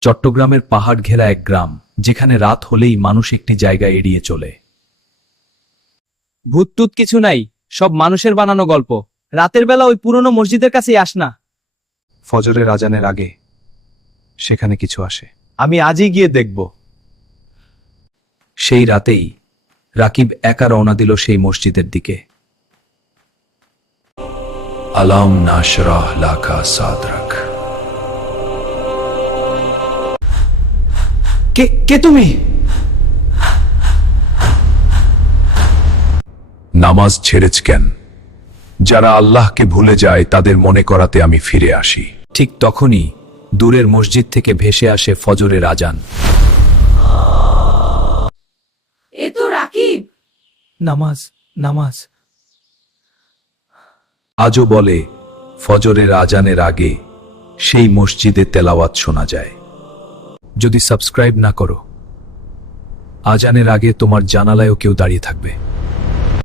চট্টগ্রামের পাহাড় ঘেরা এক গ্রাম, যেখানে রাত হলেই মানুষ একটি জায়গা এড়িয়ে চলে। ভূত টুত কিছু নাই, সব মানুষের বানানো গল্প। রাতের বেলা ওই পুরনো মসজিদের কাছেই আস না। ফজরের আজানের আগে সেখানে কিছু আসে। আমি আজই গিয়ে দেখব। সেই রাতেই রাকিব একা রওনা দিল সেই মসজিদের দিকে। আলাম নাশরাহ লাকা সাদরাক। কে তুমি? নামাজ ছেড়েছ কেন? যারা আল্লাহকে ভুলে যায় তাদের মনে করাতে আমি ফিরে আসি। ঠিক তখনই দূরের মসজিদ থেকে ভেসে আসে ফজরের আজান। এ তো রাকিব। নামাজ নামাজ। আজও বলে ফজরের আজানের আগে সেই মসজিদে তেলাওয়াত শোনা যায়। যদি সাবস্ক্রাইব না করো, আজানের আগে তোমার জানালায়ও কেউ দাঁড়িয়ে থাকবে।